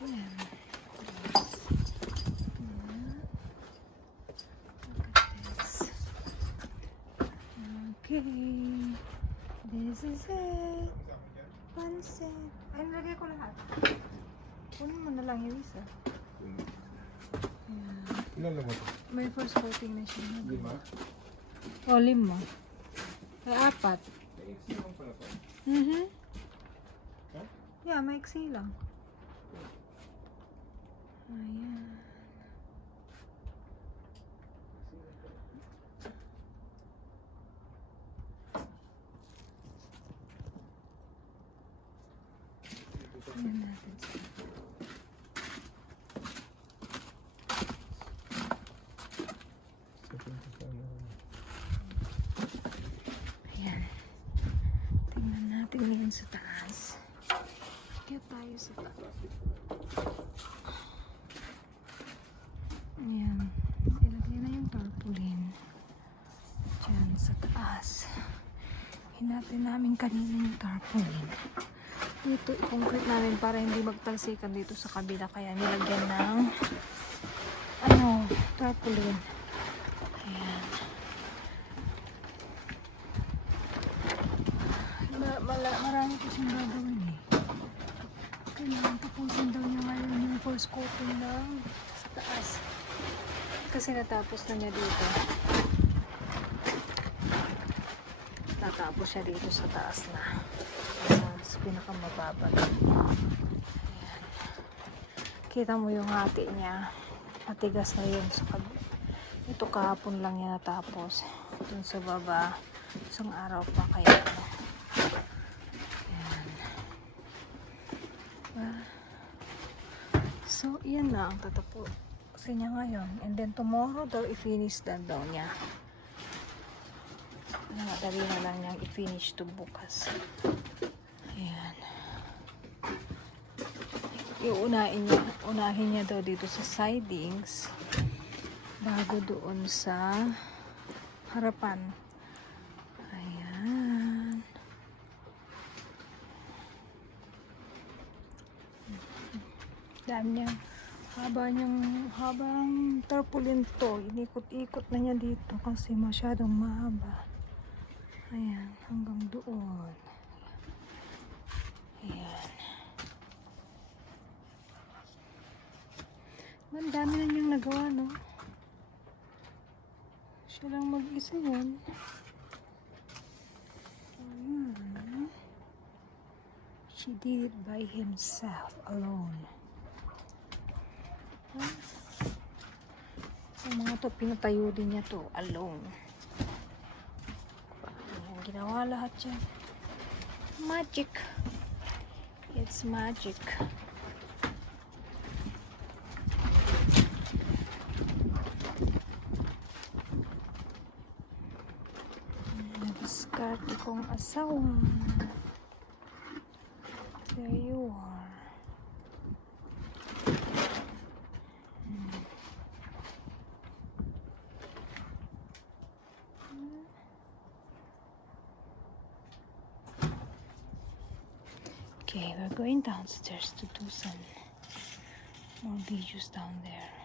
Okay. This is it. Pansit. Ay, nalagay ko lahat. Kunin mo na lang yung isa. Ayan. Ilan naman ito? May first coating na siya. Lima? O, lima. Ay, apat. May iksi lang pala to. Mhm. Ha? Yeah, maiksi lang. Ayan. Ayan natin siya. Tingnan natin ngayon sa taas. Kaya tayo sa taas. Ayan. Ilagay na yung tarpaulin. Diyan sa taas. Hinapin namin kanina yung tarpaulin. Dito, i-concrete namin para hindi magtalsikan dito sa kabila. Kaya nilagyan ng ano, tarpaulin. Ayan. Ma mala marami pa siyang gagawin eh. Kailangan tapusin daw niya ngayon yung first coating ng sa taas. Kasi natapos na niya dito. Natapos siya dito sa taas na. Sa, sa pinakamababa. Ayan. Kita mo yung hati niya. Matigas na yun sa kab Ito kahapon lang niya natapos. Dun sa baba. Isang araw pa kaya. Diba? So, yan na ang tatapo. Kasi niya ngayon. And then tomorrow daw i-finish na daw niya. Nakadali na lang niyang i-finish to bukas. Ayan. Iunahin niya, unahin niya daw dito sa sidings bago doon sa harapan. Ayan. Dami niya. Haba niyang, habang tarpaulin to, inikot-ikot na niya dito kasi masyadong mahaba. Ayan, hanggang doon. Ayan. Ang dami na niyang nagawa, no? Siya lang mag-isa yan. Ayan. She did it by himself, alone. Huh? Ang mga to, pinatayo din niya to, alone. Ayan, ginawa lahat yan. Magic. It's magic. Nadiskarte kong asawa. There you are. Okay, we're going downstairs to do some more videos down there.